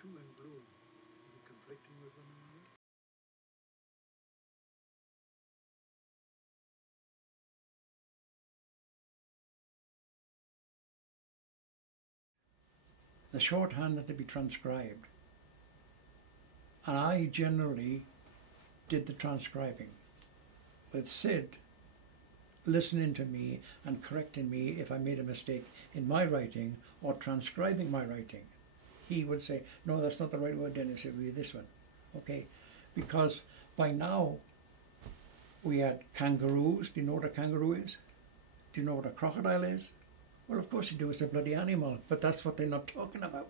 two in blue. Are they conflicting with one another? The shorthand had to be transcribed, and I generally did the transcribing, with Sid listening to me and correcting me if I made a mistake in my writing or transcribing my writing. He would say, no, that's not the right word, Dennis, it would be this one. Okay, because by now we had kangaroos. Do you know what a kangaroo is? Do you know what a crocodile is? Well, of course you do, it's a bloody animal, but that's what they're not talking about.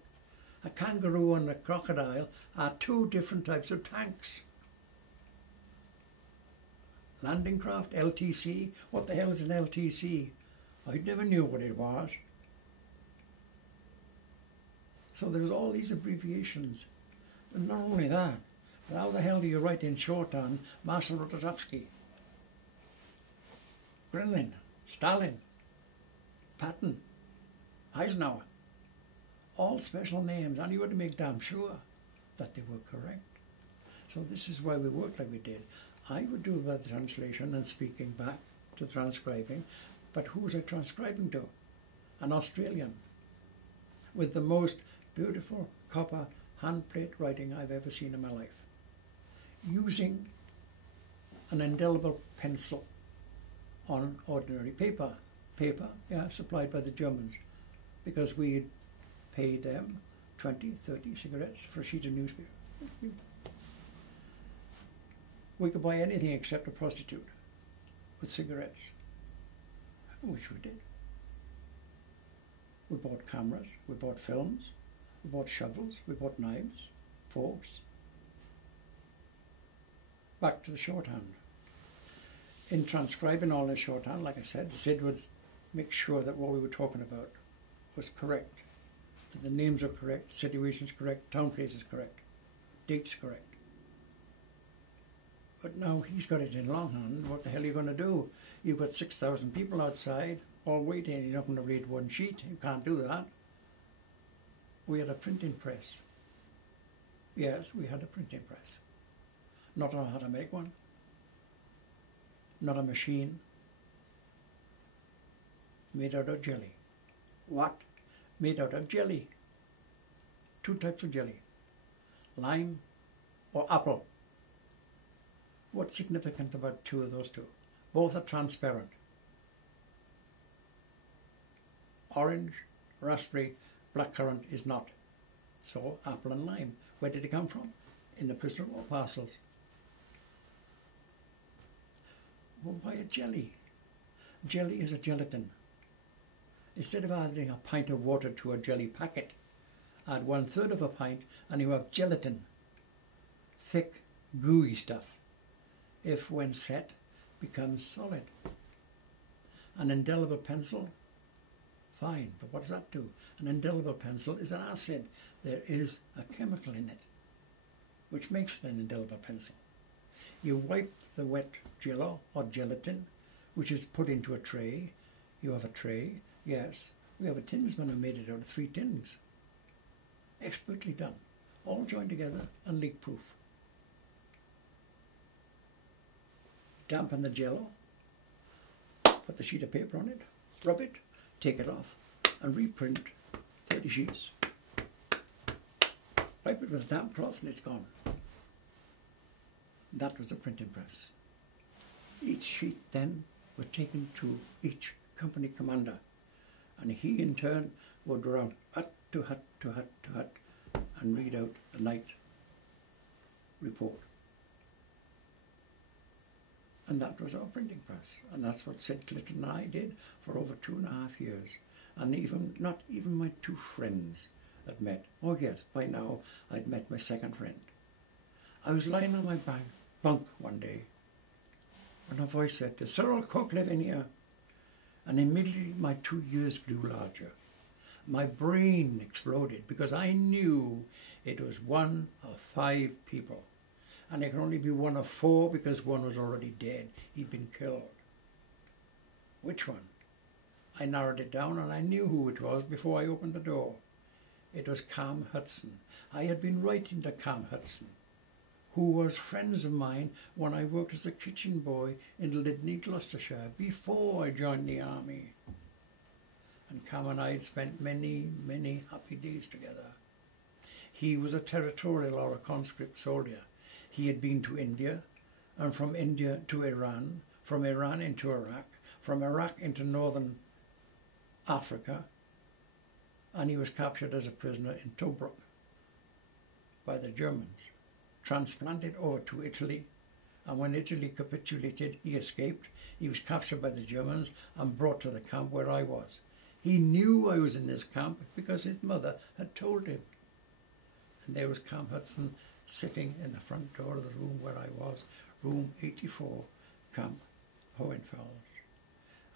A kangaroo and a crocodile are two different types of tanks. Landing craft, LTC. What the hell is an LTC? I never knew what it was. So there was all these abbreviations. And not only that, but how the hell do you write in shorthand Marshal Rotosowski, Grenlin, Stalin, Patton, Eisenhower? All special names, and you had to make damn sure that they were correct. So this is why we worked like we did. I would do the translation and speaking back to transcribing, but who was I transcribing to? An Australian with the most beautiful copper handplate writing I've ever seen in my life, using an indelible pencil on ordinary paper. Paper, yeah, supplied by the Germans, because we had paid them 20, 30 cigarettes for a sheet of newspaper. We could buy anything except a prostitute with cigarettes, which we did. We bought cameras, we bought films, we bought shovels, we bought knives, forks. Back to the shorthand. In transcribing all this shorthand, like I said, Sid would make sure that what we were talking about was correct, that the names are correct, situations correct, town places correct, dates correct. But now he's got it in longhand. What the hell are you going to do? You've got 6,000 people outside all waiting. You're not going to read one sheet. You can't do that. We had a printing press. Yes, we had a printing press. Not know how to make one. Not a machine. Made out of jelly. What? Made out of jelly. Two types of jelly. Lime or apple. What's significant about two of those two? Both are transparent. Orange, raspberry, blackcurrant is not. So apple and lime. Where did it come from? In the prisoner of war parcels. Well, why a jelly? Jelly is a gelatin. Instead of adding a pint of water to a jelly packet, add 1/3 of a pint and you have gelatin. Thick, gooey stuff. If when set, becomes solid. An indelible pencil, fine, but what does that do? An indelible pencil is an acid. There is a chemical in it, which makes it an indelible pencil. You wipe the wet jello or gelatin, which is put into a tray. You have a tray, yes. We have a tinsman who made it out of 3 tins. Expertly done, all joined together and leak proof. Dampen the jello, put the sheet of paper on it, rub it, take it off, and reprint 30 sheets. Wipe it with a damp cloth and it's gone. That was the printing press. Each sheet then was taken to each company commander, and he in turn would go around hut to hut to hut to hut and read out the night report. And that was our printing press. And that's what Sid Clinton and I did for over 2.5 years. And not even my 2 friends had met. Oh yes, by now I'd met my second friend. I was lying on my bunk one day, and a voice said, "Does Cyril Cook live in here?" And immediately my 2 ears grew larger. My brain exploded because I knew it was one of 5 people. And it could only be one of 4 because one was already dead. He'd been killed. Which one? I narrowed it down and I knew who it was before I opened the door. It was Cam Hudson. I had been writing to Cam Hudson, who was friends of mine when I worked as a kitchen boy in Lydney, Gloucestershire, before I joined the army. And Cam and I had spent many, many happy days together. He was a territorial or a conscript soldier. He had been to India, and from India to Iran, from Iran into Iraq, from Iraq into northern Africa, and he was captured as a prisoner in Tobruk by the Germans, transplanted over to Italy, and when Italy capitulated, he escaped. He was captured by the Germans and brought to the camp where I was. He knew I was in this camp because his mother had told him. And there was Cam Hudson sitting in the front door of the room where I was, room 84, Camp Hohenfels.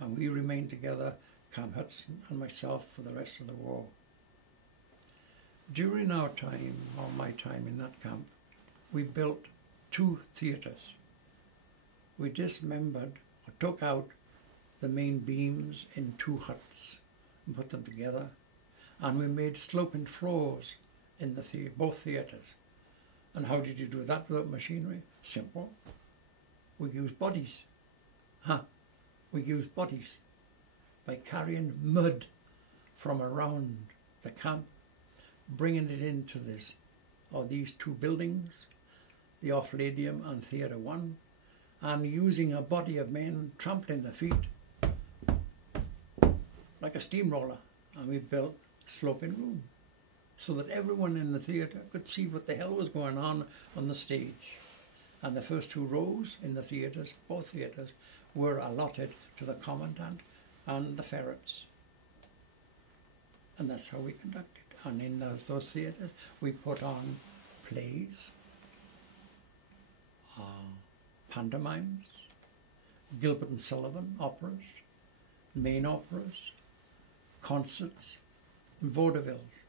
And we remained together, Cam Hudson and myself, for the rest of the war. During our time, or my time in that camp, we built 2 theatres. We dismembered, or took out the main beams in 2 huts and put them together, and we made sloping floors in both theatres. And how did you do that without machinery? Simple. We used bodies. We used bodies by carrying mud from around the camp, bringing it into these 2 buildings, the Offladium and Theatre 1, and using a body of men trampling their feet like a steamroller. And we built sloping room so that everyone in the theatre could see what the hell was going on the stage. And the first 2 rows in the theatres, both theatres, were allotted to the commandant and the ferrets. And that's how we conducted. And in those theatres, we put on plays, pantomimes, Gilbert and Sullivan operas, main operas, concerts, and vaudevilles.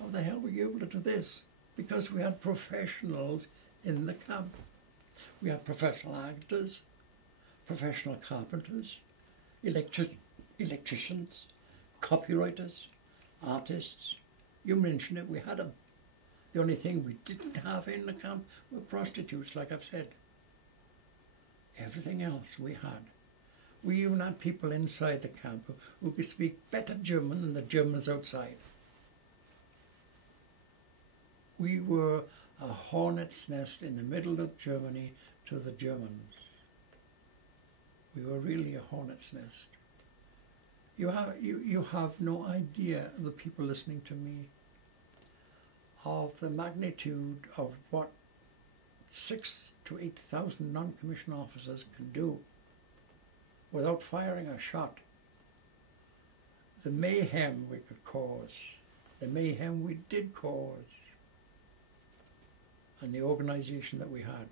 How the hell were you able to do this? Because we had professionals in the camp. We had professional actors, professional carpenters, electricians, copywriters, artists. You mentioned it, we had them. The only thing we didn't have in the camp were prostitutes, like I've said. Everything else we had. We even had people inside the camp who could speak better German than the Germans outside. We were a hornet's nest in the middle of Germany to the Germans. We were really a hornet's nest. You have no idea, the people listening to me, of the magnitude of what 6,000 to 8,000 non-commissioned officers can do without firing a shot. The mayhem we could cause, the mayhem we did cause, and the organisation that we had.